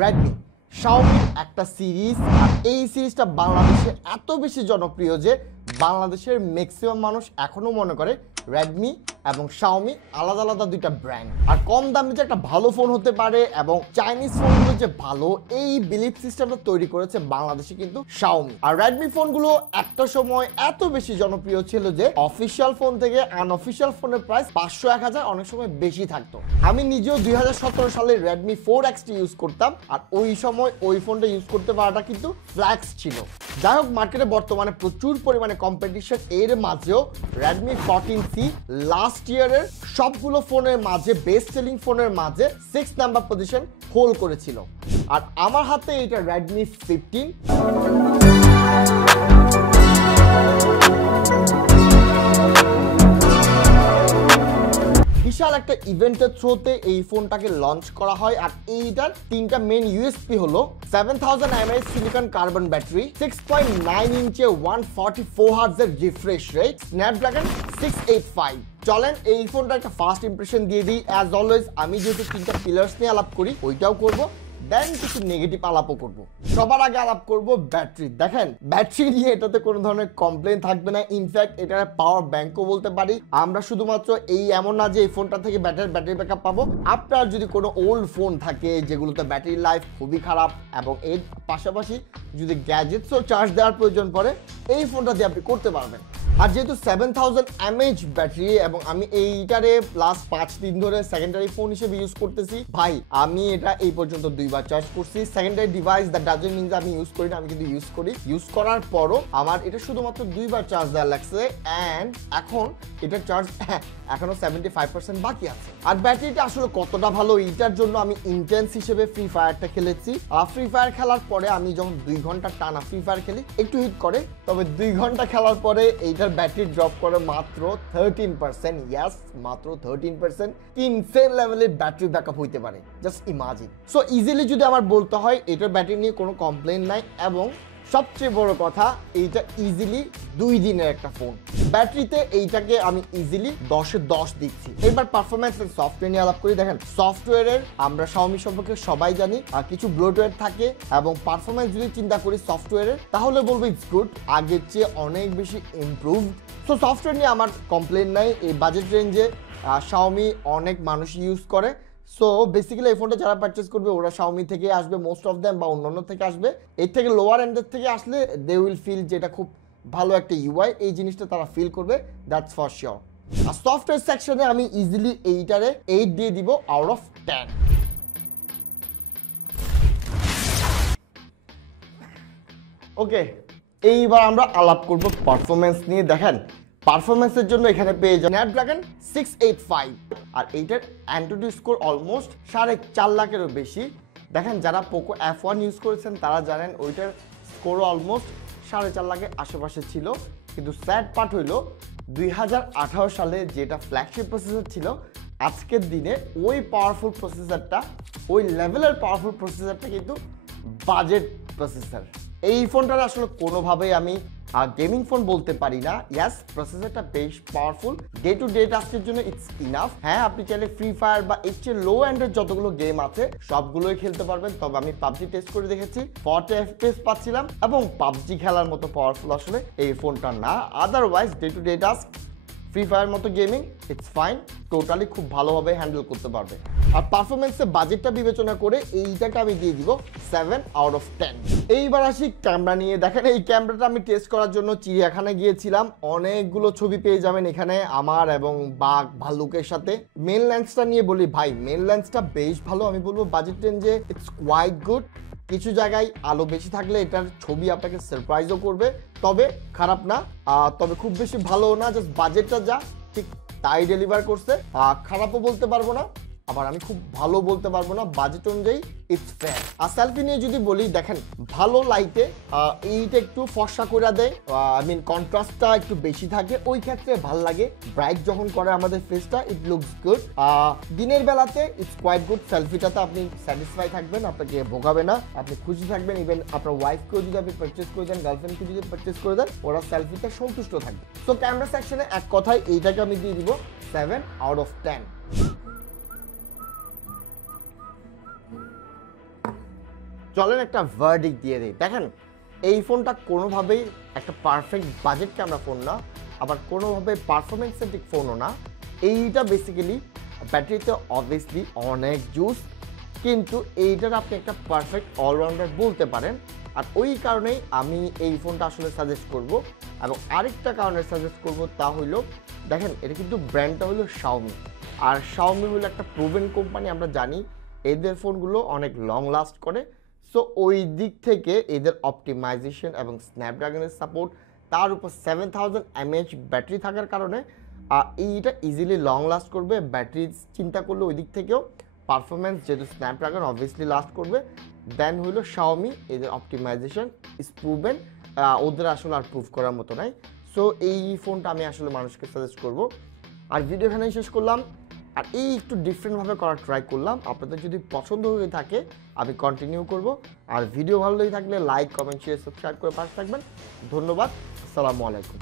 Redmi শাওমির একটা series, আর এই সিরিজটা বাংলাদেশে এত বেশি জনপ্রিয় যে বাংলাদেশের ম্যাক্সিমাম মানুষ এখনো মনে করে রেডমি এবং শাওমি আলাদা আলাদা দুইটা ব্র্যান্ড। আর কম দামে যে একটা ভালো ফোন হতে পারে এবং চাইনিজ ফোনগুলো যে ভালো, এই বিলিভ সিস্টেমটা তৈরি করেছে বাংলাদেশে কিন্তু শাওমি। আর রেডমি ফোনগুলো একটা সময় এত বেশি জনপ্রিয় ছিল যে অফিসিয়াল ফোন থেকে আনঅফিসিয়াল ফোনের প্রাইস 500-1000 অনেক সময় বেশি থাকতো। আমি নিজেও 2017 সালে রেডমি 4X ইউজ করতাম, আর ওই সময় ওই ফোনটা ইউজ করতে পারাটা কিন্তু ফ্ল্যাক্স ছিল। যাই হোক, মার্কেটে বর্তমানে প্রচুর পরিমাণে কম্পিটিশন, এর মাঝেও রেডমি 14C লাস্ট ইয়ারের সবগুলো ফোনের মাঝে বেস্ট সেলিং ফোনের মাঝে 6 নাম্বার পজিশন হোল্ড করেছিল। আর আমার হাতে এটা রেডমি 15। বিশাল একটা ইভেন্টের থ্রুতে এই ফোনটাকে লঞ্চ করা হয়। আর এইটার তিনটা মেন ইউএসপি হলো 7000 mAh সিলিকন কার্বন ব্যাটারি, 6.9 ইঞ্চে 144 হার্টজের রিফ্রেশ রেট, স্ন্যাপড্রাগন 685। চলেন এই ফোনটা একটা ফার্স্ট ইমপ্রেশন দিয়ে দিই। অ্যাজ অলওয়েজ আমি যেহেতু তিনটা পিলার্স নিয়ে আলাপ করি, ওইটাও করব, দেন কিছু নেগেটিভ আলাপও করব। সবার আগে আলাপ করব ব্যাটারি। দেখেন ব্যাটারি নিয়ে এটাতে কোনো ধরনের কমপ্লেন থাকবে না। ইনফ্যাক্ট এটার পাওয়ার ব্যাংকও বলতে পারি আমরা। শুধুমাত্র এই এমন না যে এই ফোনটা থেকে ব্যাটারি ব্যাকআপ পাবো। আপনার যদি কোনো ওল্ড ফোন থাকে যেগুলোতে ব্যাটারি লাইফ খুবই খারাপ এবং এর পাশাপাশি যদি গ্যাজেটসও চার্জ দেওয়ার প্রয়োজন পড়ে, এই ফোনটা দিয়ে আপনি করতে পারবেন। আর যেহেতু 7000 mAh ব্যাটারি এবং আমি এইটারে লাস্ট 5 দিন ধরে সেকেন্ডারি ফোন হিসেবে ইউজ করতেছি, ভাই আমি এটা এই পর্যন্ত 2 বার চার্জ করছি। Secondary device that doesn't mean যে আমি ইউজ করি না, আমি কিন্তু ইউজ করি। ইউজ করার পরও আমার এটা শুধুমাত্র 2 বার চার্জ দেওয়া লাগছে। অ্যান্ড এখন এটার চার্জ এখনো 75% বাকি আছে। আর ব্যাটারিটা আসলে কতটা ভালো, এইটার জন্য আমি ইন্টেন্স হিসেবে ফ্রি ফায়ারটা খেলেছি। আর ফ্রি ফায়ার খেলার পরে আমি যখন 2 ঘন্টা টানা ফ্রি ফায়ার খেলি একটু হিট করে, তবে 2 ঘন্টা খেলার পরে এইটার ব্যাটারি ড্রপ করে মাত্র 13%। ইয়াস, মাত্র 13%। ইনসেন লেভেলের ব্যাটারি ব্যাকআপ হইতে পারে, জাস্ট ইমাজিন। সো ইজিলি যদি আমার বলতে হয় এটার ব্যাটারি নিয়ে কোনো কমপ্লেন নাই, এবং সবচেয়ে বড় কথা এইটা ইজিলি 2 দিনের একটা ফোন। ব্যাটারিতে এইটাকে আমি ইজিলি 10-এ 10 দিচ্ছি। এবার পারফরমেন্স এন্ড সফটওয়্যার নিয়ে আলাপ করি। দেখেন সফটওয়্যারের আমরা শাওমি সম্পর্কে সবাই জানি, আর কিছু ব্লোটওয়্যার থাকে, এবং পারফরমেন্স যদি চিন্তা করি সফটওয়্যারের, তাহলে বলবো ইটস গুড, আগের চেয়ে অনেক বেশি ইমপ্রুভড। সো সফটওয়্যার নিয়ে আমার কমপ্লেন নাই। এই বাজেট রেঞ্জে শাওমি অনেক মানুষ ইউজ করে। সো বেসিক্যালি এই ফোনটা যারা পারচেস করবে ওরা শাওমি থেকে আসবে মোস্ট অফ দেম, বা অন্যান্য থেকে আসবে। এর থেকে লোয়ার এন্ডের থেকে আসলে দে উইল ফিল যেটা খুব ভালো একটা ইউআই, এই জিনিসটা তারা ফিল করবে, দ্যাটস ফর শিওর। আর সফটওয়্যার সেকশনে আমি ইজিলি এইটারে 8 দিয়ে দিব আউট অফ 10। ওকে, এইবার আমরা আলাপ করব পারফরমেন্স নিয়ে। দেখেন পারফরমেন্সের জন্য এখানে পেয়ে যান স্ন্যাপড্রাগন 685, আর এইটার অ্যান্টুডি স্কোর অলমোস্ট 4.5 লাখেরও বেশি। দেখেন যারা পোকো F1 ইউজ করেছেন তারা জানেন ওইটার স্কোর অলমোস্ট 4.5 লাখের আশেপাশে ছিল। কিন্তু স্যাড পার্ট হইলো 2018 সালে যেটা ফ্ল্যাগশিপ প্রসেসর ছিল, আজকের দিনে ওই পাওয়ারফুল প্রসেসরটা, ওই লেভেলের পাওয়ারফুল প্রসেসরটা কিন্তু বাজেট প্রসেসর। এই ফোনটার আসলে কোনোভাবেই আমি গেমিং ফোন বলতে পারি না। ইয়াস, প্রসেসরটা বেশ পাওয়ারফুল, ডে টু ডে টাস্কের জন্য ইটস ইনাফ। হ্যাঁ, আপনি চাইলে ফ্রি ফায়ার বা এর চেয়ে লো এন্ডের যতগুলো গেম আছে সবগুলোই খেলতে পারবেন। তবে আমি পাবজি টেস্ট করে দেখেছি, 40 FPS পাচ্ছিলাম, এবং পাবজি খেলার মতো পাওয়ারফুল আসলে এই ফোনটা না। Otherwise day to day task, free fire মতো গেমিং, ইটস ফাইন, টোটালি খুব ভালোভাবে হ্যান্ডেল করতে পারবে। আর পারফরমেন্সের বাজেটটা বিবেচনা করে এইটাকে আমি দিয়ে দিব 7 আউট অফ 10। এইবার আসি ক্যামেরা নিয়ে। দেখেন এই ক্যামেরাটা আমি টেস্ট করার জন্য চিড়িয়াখানায় গিয়েছিলাম। অনেকগুলো ছবি পেয়ে যাবেন এখানে আমার এবং বাঘ ভাল্লুকের সাথে। মেন লেন্সটা নিয়ে বলি, ভাই মেন লেন্সটা বেশ ভালো, আমি বলবো বাজেট রেঞ্জে ইটস কোয়াইট গুড। কিছু জায়গায় আলো বেশি থাকলে এটার ছবি আপনাকে সারপ্রাইজও করবে, তবে খারাপ না, তবে খুব বেশি ভালো না, জাস্ট বাজেটটা যা ঠিক তাই ডেলিভার করছে। খারাপও বলতে পারবো না, আবার আমি খুব ভালো বলতে পারবো না, বাজেট অনুযায়ী ইটস ফেয়ার। আর সেলফি নিয়ে যদি বলি, দেখেন ভালো লাইটে এইটা একটু ফর্সা করে দেয়, আই মিন কন্ট্রাস্টটা একটু বেশি থাকে, ওই ক্ষেত্রে ভাল লাগে। ব্রাইট যখন করে আমাদের ফেসটা, ইট লুকস গুড। দিনের বেলাতে ইটস কোয়াইট গুড। সেলফিটাতে আপনি স্যাটিসফাই থাকবেন, আপনাকে ভোগাবে না, আপনি খুশি থাকবেন। ইভেন আপনার ওয়াইফকেও যদি আপনি পারচেস করে দেন, গার্লফ্রেন্ডকে যদি পারচেস করে দেন, ওরা সেলফিতে সন্তুষ্ট থাকবে। তো ক্যামেরা সেকশনে এক কথায় এইটাকে আমি দিয়ে দিব 7 আউট অফ 10। চলেন একটা ভার্ডিক্ট দিয়ে দিই। দেখেন এই ফোনটা কোনোভাবেই একটা পারফেক্ট বাজেট ক্যামেরা ফোন না, আবার কোনোভাবে পারফরমেন্স সেন্ট্রিক ফোনও না। এইটা বেসিক্যালি ব্যাটারিতে অবভিয়াসলি অনেক জুস, কিন্তু এইটার আপনি একটা পারফেক্ট অলরাউন্ডার বলতে পারেন। আর ওই কারণেই আমি এই ফোনটা আসলে সাজেস্ট করব। এবং আরেকটা কারণে সাজেস্ট করব, তা হইলো দেখেন এটা কিন্তু ব্র্যান্ডটা হলো শাওমি, আর শাওমি হলো একটা প্রুভেন কোম্পানি। আমরা জানি এদের ফোনগুলো অনেক লং লাস্ট করে। সো ওই দিক থেকে এদের অপটিমাইজেশন এবং স্ন্যাপড্রাগনের সাপোর্ট, তার উপর 7000 mAh ব্যাটারি থাকার কারণে এইটা ইজিলি লং লাস্ট করবে। ব্যাটারি চিন্তা করলে ওই দিক থেকেও পারফরমেন্স, যেহেতু স্ন্যাপড্রাগন অবভিয়াসলি লাস্ট করবে। দেন হইলো শাওমি, এদের অপটিমাইজেশন ইজ প্রুভেন, ওদের আসলে আর প্রুভ করার মতো নাই। সো এই ফোনটা আমি আসলে মানুষকে সাজেস্ট করব। আর ভিডিও এখানেই শেষ করলাম। আর এই একটু ডিফারেন্টভাবে করার ট্রাই করলাম। আপনাদের যদি পছন্দ হয়ে থাকে আমি কন্টিনিউ করব। আর ভিডিও ভালো লেগে থাকলে লাইক, কমেন্ট, শেয়ার, সাবস্ক্রাইব করে পাশে থাকবেন। ধন্যবাদ। আসসালামু আলাইকুম।